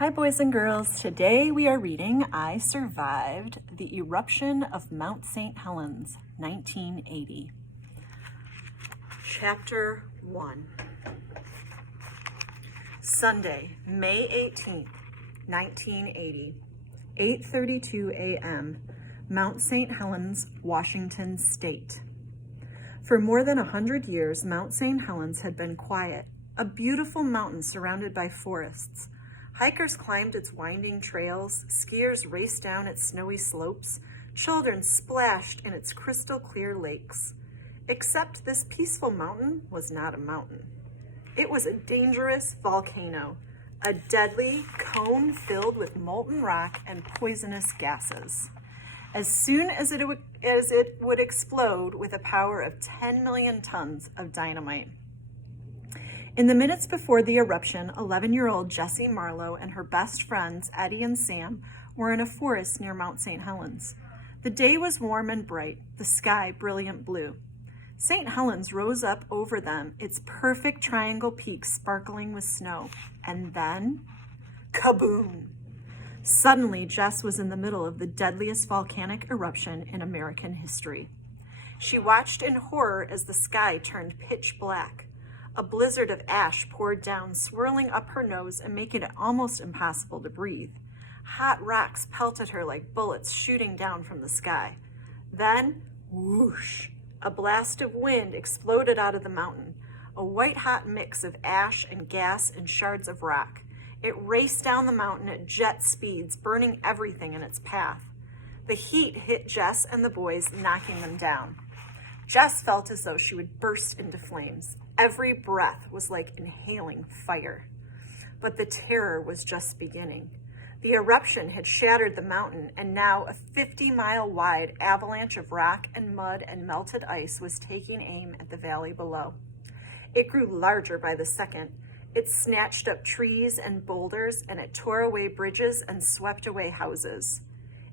Hi boys and girls, today we are reading I Survived the Eruption of Mount St. Helens, 1980. Chapter 1. Sunday, May 18th, 1980, 8:32 a.m., Mount St. Helens, Washington State. For more than 100 years, Mount St. Helens had been quiet, a beautiful mountain surrounded by forests. Hikers climbed its winding trails, skiers raced down its snowy slopes, children splashed in its crystal clear lakes. Except this peaceful mountain was not a mountain. It was a dangerous volcano, a deadly cone filled with molten rock and poisonous gases. As soon as it would explode with a power of 10 million tons of dynamite. In the minutes before the eruption, 11-year-old Jessie Marlowe and her best friends, Eddie and Sam, were in a forest near Mount St. Helens. The day was warm and bright, the sky brilliant blue. St. Helens rose up over them, its perfect triangle peaks sparkling with snow. And then, kaboom! Suddenly, Jess was in the middle of the deadliest volcanic eruption in American history. She watched in horror as the sky turned pitch black. A blizzard of ash poured down, swirling up her nose and making it almost impossible to breathe. Hot rocks pelted her like bullets shooting down from the sky. Then, whoosh, a blast of wind exploded out of the mountain, a white-hot mix of ash and gas and shards of rock. It raced down the mountain at jet speeds, burning everything in its path. The heat hit Jess and the boys, knocking them down. Jess felt as though she would burst into flames. Every breath was like inhaling fire. But the terror was just beginning. The eruption had shattered the mountain, and now a 50-mile-wide avalanche of rock and mud and melted ice was taking aim at the valley below. It grew larger by the second. It snatched up trees and boulders, and it tore away bridges and swept away houses.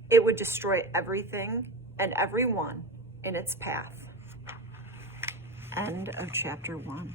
It would destroy everything and everyone in its path. End of chapter 1.